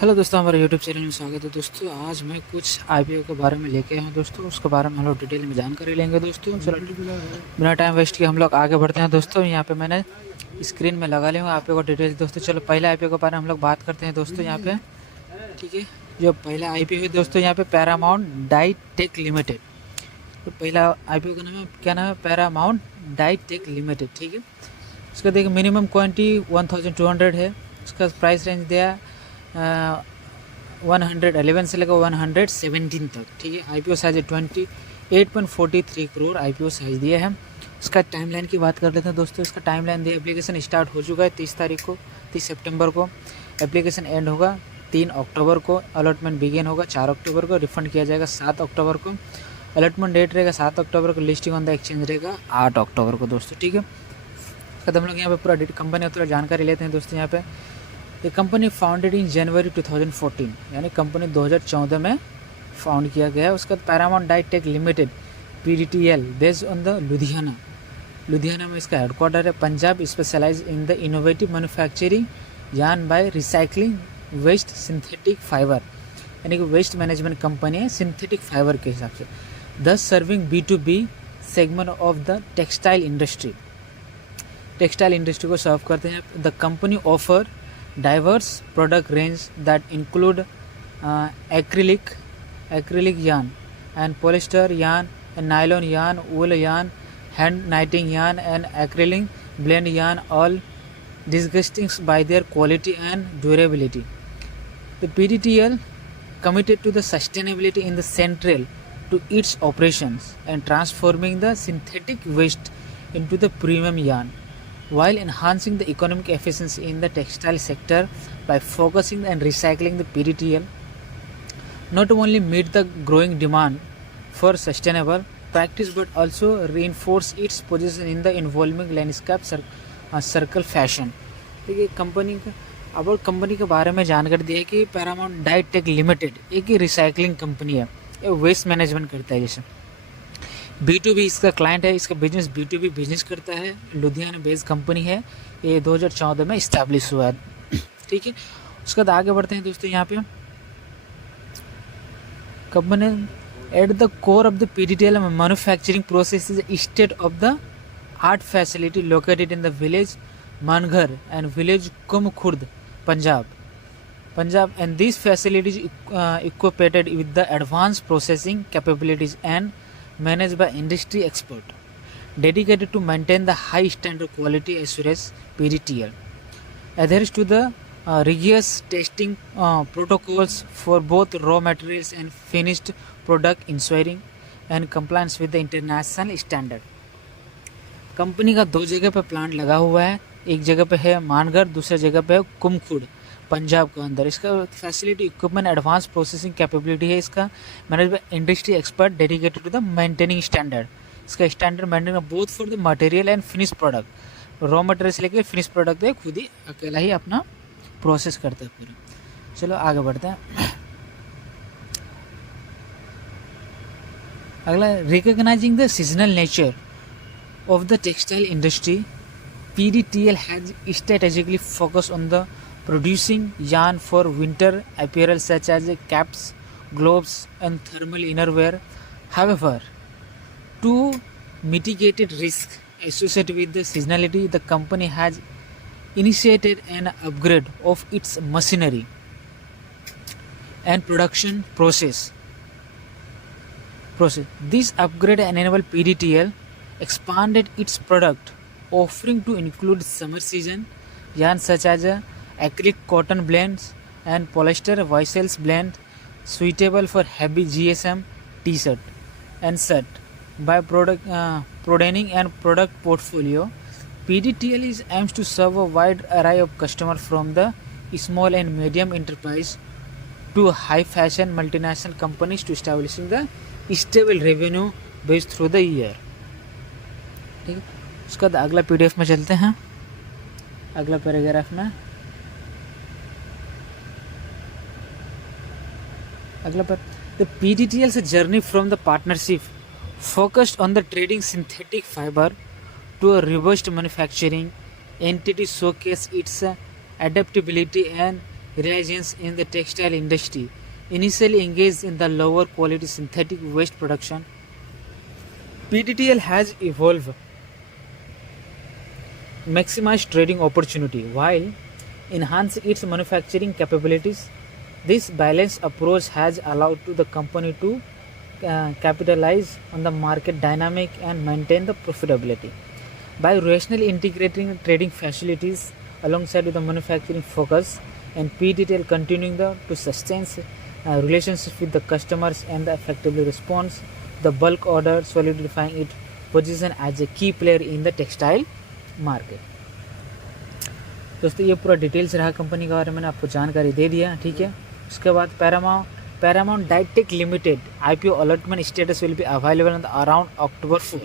Hello दोस्तों, हमारे YouTube channel में स्वागत है। दोस्तों आज मैं कुछ आईपीओ के बारे में लेके आया हूँ दोस्तों, उसके बारे में हम लोग डिटेल में जानकारी लेंगे दोस्तों। चलो बिना टाइम वेस्ट किए हम लोग आगे बढ़ते हैं दोस्तों। यहाँ पे मैंने स्क्रीन में लगा लिया हूँ आईपीओ का डिटेल्स दोस्तों। चलो पहले आईपीओ के बारे में हम लोग बात करते हैं दोस्तों यहाँ पे। ठीक है, जो पहला आईपीओ है दोस्तों यहाँ पे पैरामाउंट डाईटेक लिमिटेड। तो पहला आईपीओ का नाम है, क्या नाम है? Paramount डाईटेक limited. ठीक है, उसका देखिए मिनिमम क्वांटिटी 1200 है। उसका प्राइस रेंज दिया 111 से लेकर 117 तक। ठीक है, IPO size 28.43 crore IPO size दिया है। उसका टाइमलाइन की बात कर लेते हैं दोस्तों। इसका टाइमलाइन दिया, एप्लीकेशन स्टार्ट हो चुका है 30 तारीख को, 30 सितंबर को। एप्लीकेशन एंड होगा 3 अक्टूबर को। अलॉटमेंट बिगिन होगा 4 अक्टूबर को। रिफंड किया जाएगा 7 अक्टूबर को। अलॉटमेंट डेट रहेगा 7 अक्टूबर को। लिस्टिंग ऑन द एक्सचेंज रहेगा 8 अक्टूबर को दोस्तों। ठीक है, हम लोग यहाँ पे पूरा कंपनी थोड़ा जानकारी लेते हैं दोस्तों। यहाँ पे ये कंपनी फाउंडेड इन जनवरी 2014, यानी कंपनी 2014 में फाउंड किया गया है। उसका Paramount डाईटेक Limited PDTL based on the Ludhiana में इसका हेडक्वार्टर है। Punjab specialise in the innovative manufacturing yarn by recycling waste synthetic fibre, यानी कि वेस्ट मैनेजमेंट कंपनी है सिंथेटिक फाइबर के हिसाब से। Thus serving B2B segment of the textile industry को सर्व करते हैं। The company offer diverse product range that include acrylic yarn and polyester yarn and nylon yarn, wool yarn, hand knitting yarn and acrylic blend yarn, all distinguished by their quality and durability. The PDTL committed to the sustainability in the central to its operations and transforming the synthetic waste into the premium yarn, while enhancing the economic efficiency in the textile sector by focusing and recycling. The PDTL not only meet the growing demand for sustainable practice but also reinforce its position in the evolving landscape circle fashion. देखिए company के बारे में जानकारी दी है कि Paramount डाईटेक limited एक recycling company है, ये वेस्ट मैनेजमेंट करता है। जैसे B2B इसका क्लाइंट है, इसका बिजनेस B2B बिजनेस करता है। लुधियाना बेस्ड कंपनी है, ये 2014 में इस्टेब्लिश हुआ है। ठीक है, उसके बाद आगे बढ़ते हैं दोस्तों। यहाँ पे company at the core of the PDTL manufacturing process is state of the art facility located in the village Manghar and village Kumkhurd, Punjab and this facilities equipped with the advance processing capabilities and managed by industry expert dedicated to maintain the high standard quality assurance. PDTL adheres to the rigorous testing protocols for both raw materials and finished product, ensuring and compliance with the international standard. Company का 2 जगह पे plant लगा हुआ है, एक जगह पे है मानगढ़, दूसरी जगह पे है कुमखुर्द पंजाब के अंदर। इसका facility equipment advance processing capability है। इसका manage by industry expert dedicated to the maintaining standard. इसका standard maintain both for the material and finish product, raw material से लेकर फिनिश प्रोडक्ट है खुद ही अकेला ही अपना प्रोसेस करता है पूरा। चलो आगे बढ़ते हैं। अगला, recognising the seasonal nature of the textile industry, PDTL has strategically focused on the producing yarn for winter apparel such as caps, gloves and thermal innerwear. However, to mitigate risk associated with the seasonality, the company has initiated an upgrade of its machinery and production process. This upgrade enabled PDTL expanded its product offering to include summer season yarns such as acrylic cotton blends and polyester viscose blend suitable for heavy GSM t-shirt and shirt. By broadening and product portfolio, PDTL aims to serve a wide array of customers from the small and medium enterprise to high fashion multinational companies to establishing the stable revenue base through the year. ठीक है, उसके बाद अगला PDF में चलते हैं। अगला paragraph में अगला पर the PDTL's journey from the partnership focused on the trading synthetic fiber to a robust manufacturing entity showcase its adaptability and reagents in the textile industry initially engaged in the lower quality synthetic waste production, PTTL has evolved, maximized trading opportunity while enhancing its manufacturing capabilities. This balanced approach has allowed to the company to capitalize on the market dynamic and maintain the profitability. By rationally integrating trading facilities alongside with the manufacturing focus, and PTTL continuing to sustain relationships with the customers and effectively responds the bulk order, solidifying its position as a key player in the textile market. दोस्तों ये पूरा details रहा company के बारे में, मैंने आपको जानकारी दे दिया. ठीक है, उसके बाद Paramount Dyetec Limited IPO allotment status will be available on around October 4.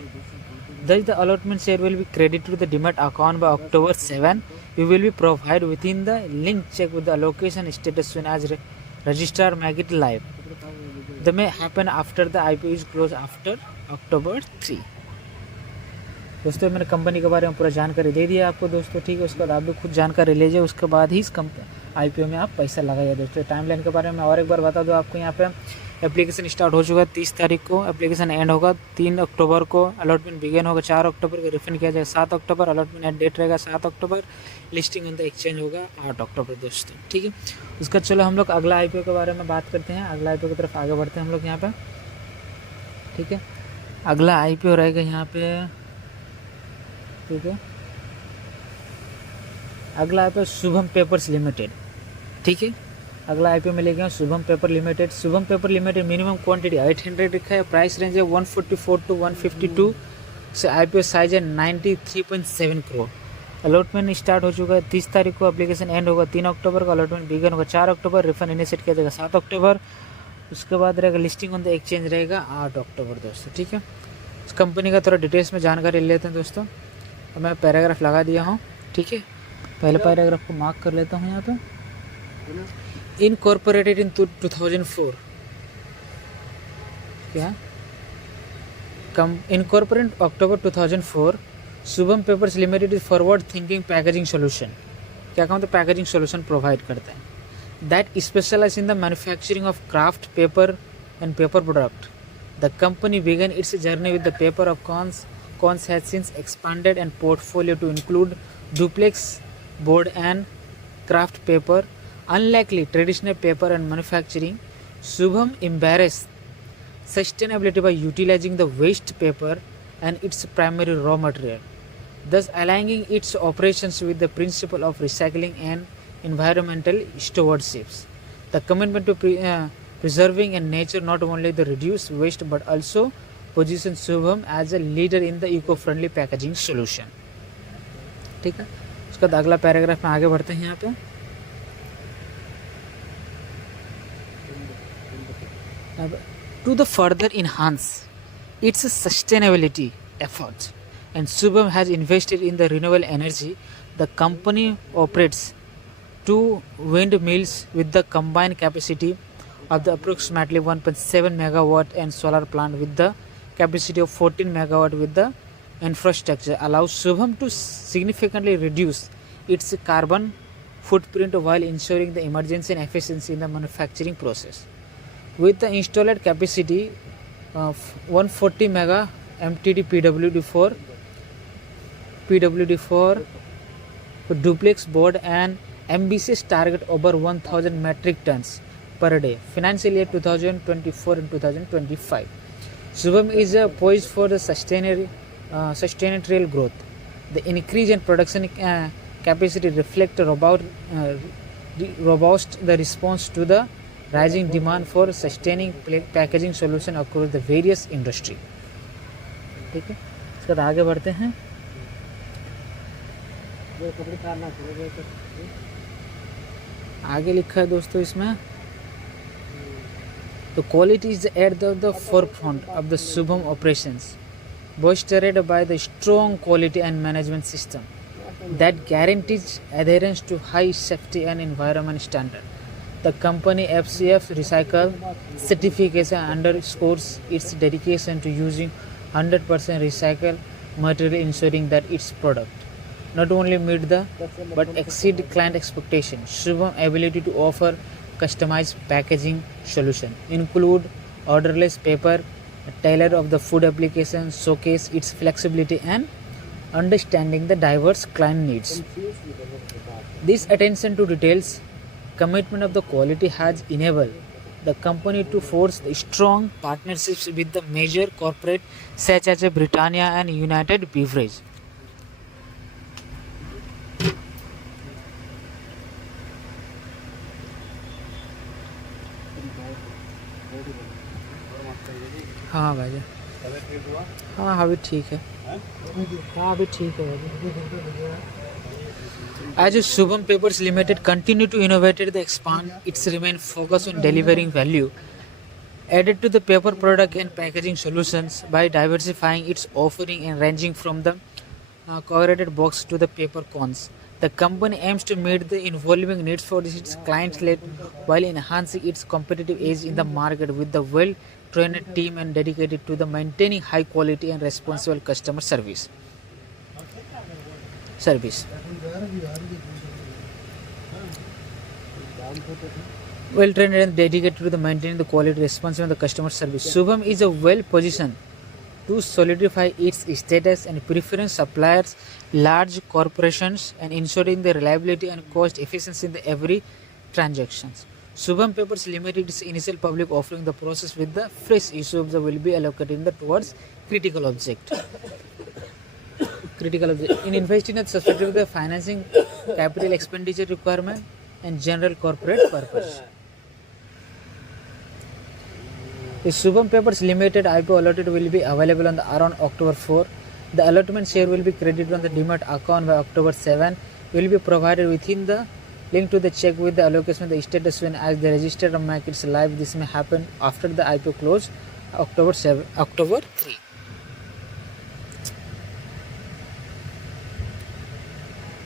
Thus the allotment share will be credited to the demat account by October 7. We will be provided within the link check with the allocation status soon as registrar make it live. That may happen after the IPO is closed after October 3. दोस्तों मैंने company के बारे में पूरा जानकारी दे दिया आपको दोस्तों. ठीक है, उसके बाद आप भी खुद जानकारी लीजिए, उसके बाद ही इस IPO में आप पैसा लगाइए. दोस्तों टाइमलाइन के बारे में और एक बार बता दो आपको. यहाँ पे एप्लीकेशन स्टार्ट हो चुका है 30 तारीख को, एप्लीकेशन एंड होगा 3 अक्टूबर को, अलॉटमेंट बिगिन होगा 4 अक्टूबर को, रिफंड किया जाएगा 7 अक्टूबर, अलॉटमेंट एंड डेट रहेगा 7 अक्टूबर, लिस्टिंग ऑन द एक्सचेंज होगा 8 अक्टूबर दोस्तों. ठीक है, उसका चलो हम लोग अगला IPO के बारे में बात करते हैं. अगला IPO की तरफ आगे बढ़ते हैं हम लोग यहाँ पे. ठीक है, अगला IPO रहेगा यहाँ पे. ठीक है, अगला IPO शुभम पेपर्स लिमिटेड. ठीक है, अगला IPO में ले गया Shubham paper limited. Shubham paper limited minimum quantity 800 लिखा है, प्राइस रेंज है 144 to 152 से, IPO साइज है 93.7 करोड़. अलॉटमेंट स्टार्ट हो चुका है 30 तारीख को, एप्लीकेशन एंड होगा 3 अक्टूबर को, अलॉटमेंट बिगन होगा 4 अक्टूबर, रिफंड इनिशिएट किया जाएगा 7 अक्टूबर. उसके बाद रहेगा लिस्टिंग ऑन द एक्सचेंज रहेगा 8 अक्टूबर दोस्तों. ठीक है, इस कंपनी का थोड़ा डिटेल्स में जानकारी ले लेते हैं दोस्तों. तो मैं पैराग्राफ लगा दिया हूँ. ठीक है, पहले पैराग्राफ को मार्क कर लेता हूँ यहाँ पे. Incorporated in 2004. क्या incorporated October 2004, Shubham papers limited is forward thinking packaging solution. क्या कहूँ तो पैकेजिंग सोल्यूशन प्रोवाइड करता है that specialize in the manufacturing of kraft paper and paper product. The company began its journey with the paper of cons has since expanded and portfolio to include duplex board and craft paper. Unlikely traditional paper and manufacturing, Shubham embraced sustainability by utilizing the waste paper and its primary raw material, thus aligning its operations with the principle of recycling and environmental stewardship. The commitment to preserving and nature not only the reduce waste but also position Shubham as a leader in the eco-friendly packaging solution. ठीक है, उसका बाद अगला paragraph में आगे बढ़ते हैं यहाँ पे. To the further enhance its sustainability efforts, and Shubham has invested in the renewable energy. The company operates 2 windmills with the combined capacity of the approximately 1.7 megawatt and solar plant with the capacity of 14 megawatt with the infrastructure allows Shubham to significantly reduce its carbon footprint while ensuring the emergency and efficiency in the manufacturing process. With the installed capacity of 140 mega MTD PWD for duplex board and ambitious target over 1000 metric tons per day, financial year 2024 and 2025. Shubham is poised for the sustainable growth. The increase in production capacity reflects robust the response to the rising demand for sustaining packaging solution across the various industry. ठीक है, इसके बाद आगे बढ़ते हैं. आगे लिखा है दोस्तों इसमें, the quality is at the forefront of the Shubham operations, bolstered by the strong quality and management system that guarantees adherence to high safety and environment standard. The company FCF Recycle certification underscores its dedication to using 100% recycled material, ensuring that its product not only meet the but exceed client expectations. Shubham ability to offer customized packaging solution include orderless paper, tailor of the food application, showcase its flexibility and understanding the diverse client needs. This attention to details, commitment of the quality has enabled the company to force strong partnerships with the major corporate such as Britannia and United Beverage. हाँ भाई, हाँ अभी ठीक है, हाँ अभी ठीक है भाई. As Shubham Papers Limited continue to innovate and expand, its remain focused on delivering value added to the paper product and packaging solutions by diversifying its offering and ranging from the corrugated box to the paper cones. The company aims to meet the evolving needs for its clients while enhancing its competitive edge in the market with the well-trained team and dedicated to the maintaining high quality and responsible customer service. Well trained and dedicated to the maintaining the quality responsive of the customer service. Shubham is a well positioned to solidify its status and preference suppliers, large corporations, and ensuring the reliability and cost efficiency in the every transactions. Shubham Papers Limited is initial public offering the process with the fresh issue of the will be allocated towards critical object. In investing and substitute the financing, capital expenditure requirement, and general corporate purpose. The Shubham Papers Limited IPO allotted will be available on around October 4. The allotment share will be credited on the Demat account by October 7. Will be provided within the link to the check with the allocation of the status when as the registered markets live. This may happen after the IPO close October 3.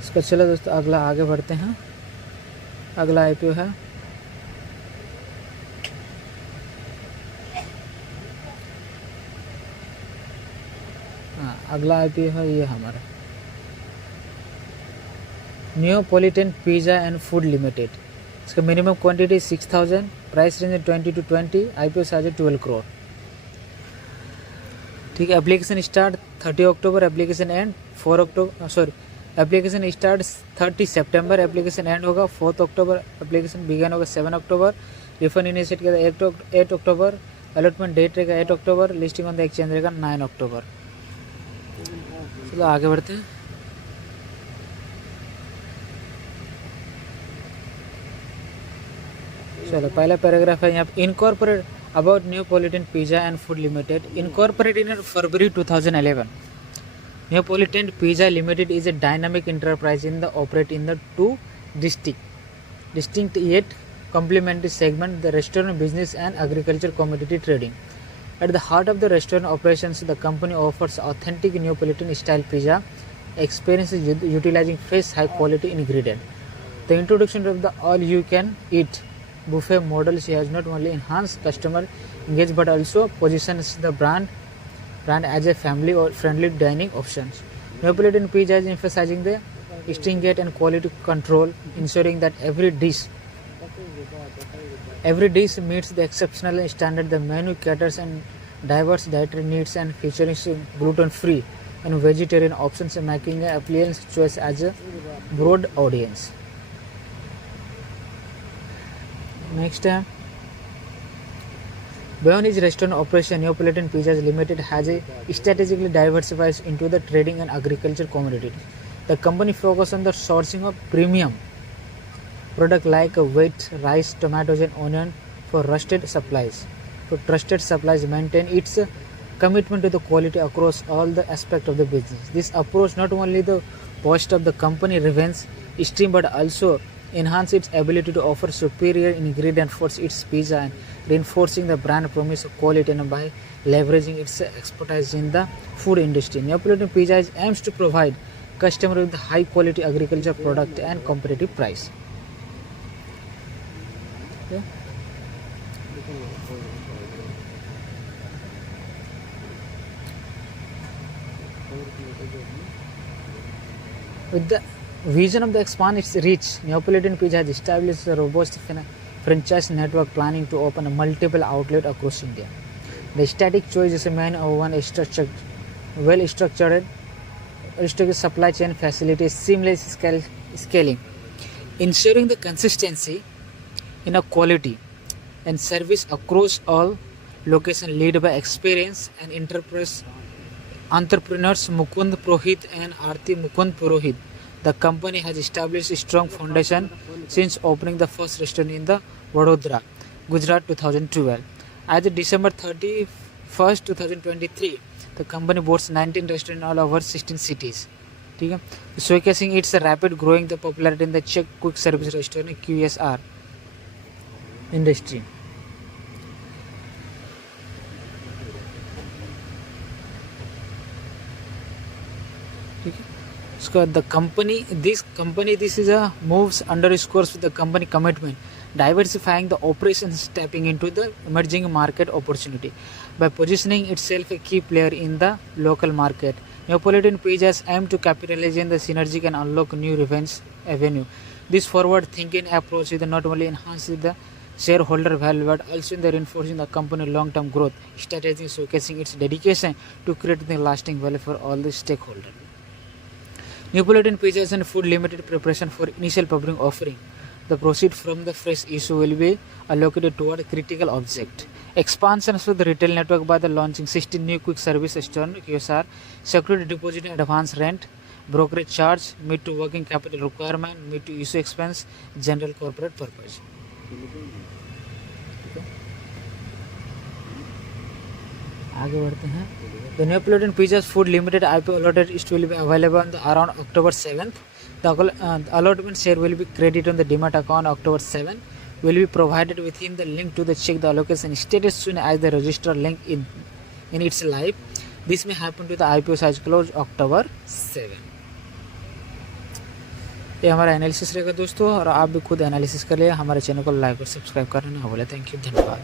इसका चलो दोस्तों अगला आगे बढ़ते हैं. अगला IPO है अगला आईपीओ है ये हमारा नियोपोलिटन पिज़्ज़ा एंड फूड लिमिटेड. इसका minimum quantity 6000, price range 20 to 20, IPO size 12 crore. ठीक है. Application start 30 October, application and 4 October. Application start 30 September, application and होगा 4 अक्टूबर, एप्लीकेशन बिगन होगा 7 अक्टूबर, रिफंड इनिशिएट किया 8 अक्टूबर, अलॉटमेंट डेट रहेगा 8 अक्टूबर, लिस्टिंग ऑन द एक्सचेंज रहेगा 9 अक्टूबर. चलो आगे बढ़ते हैं. चलो पहला पैराग्राफ है यहाँ पे incorporate about Neapolitan pizza and food limited. Incorporated in February 2011. Neapolitan Pizza Limited is a dynamic enterprise operate in the two distinct yet complementary segments, the restaurant business and agriculture commodity trading. At the heart of the restaurant operations, the company offers authentic Neapolitan style pizza experiences utilizing fresh, high quality ingredients. The introduction of the all you can eat buffet model has not only enhanced customer engagement but also positions the brand as a family or friendly dining options. Neapolitan Pizza is emphasizing the stringent and quality control, ensuring that every dish meets the exceptional standard. The menu caters and diverse dietary needs and featuring gluten-free and vegetarian options, making an appealing choice as a broad audience. Next, beyond its restaurant operation, Neapolitan Pizzas Limited has strategically diversified into the trading and agriculture commodities. The company focuses on the sourcing of premium products like wheat, rice, tomatoes, and onion for trusted supplies. Maintain its commitment to the quality across all the aspects of the business. This approach not only the boosts of the company revenue stream but also enhance its ability to offer superior ingredients for its pizza and reinforcing the brand promise of quality and by leveraging its expertise in the food industry. Neapolitan Pizza aims to provide customers with high quality agriculture product and competitive price. Okay. With the vision of the expand its reach, Neapolitan Pizza has established a robust franchise network planning to open multiple outlets across India. The static choice is a main of one well-structured supply chain facilities, seamless scaling, ensuring the consistency in a quality and service across all locations, led by experienced and entrepreneurs Mukund Purohit and Aarti Mukund Purohit. The company has established a strong foundation since opening the first restaurant in the Vadodara, Gujarat 2012. As of December 31st, 2023, the company boasts 19 restaurants all over 16 cities. ठीक है, showcasing its rapid growing the popularity in the Czech quick service restaurant QSR industry. The company, this is a moves underscores the company commitment, diversifying the operations, tapping into the emerging market opportunity by positioning itself a key player in the local market. Neapolitan Pizzas aim to capitalize on the synergy and unlock new revenue. This forward-thinking approach is not only enhancing the shareholder value but also in the reinforcing the company long-term growth strategy, showcasing its dedication to creating lasting value for all the stakeholders. Neapolitan Pizzas and Food Limited preparation for initial public offering. The proceeds from the fresh issue will be allocated toward critical object. Expansion of the retail network by the launching 16 new quick service restaurants QSR, security deposit and advance rent, brokerage charge, meet to working capital requirement, meet to issue expense, general corporate purpose. आगे बढ़ते हैं. The Neapolitan Pizzas Food Limited IPO allotted is will be available on around October 7th. The allotment share will be credited on the Demat account October 7th. Will be provided within the link to the check the allocation status soon as the register link in its live. This may happen to the IPO size close October 7. ये हमारा analysis रहेगा दोस्तों, और आप भी खुद analysis कर लिए. हमारे चैनल को लाइक और सब्सक्राइब करना ना भूलें. थैंक यू, धन्यवाद.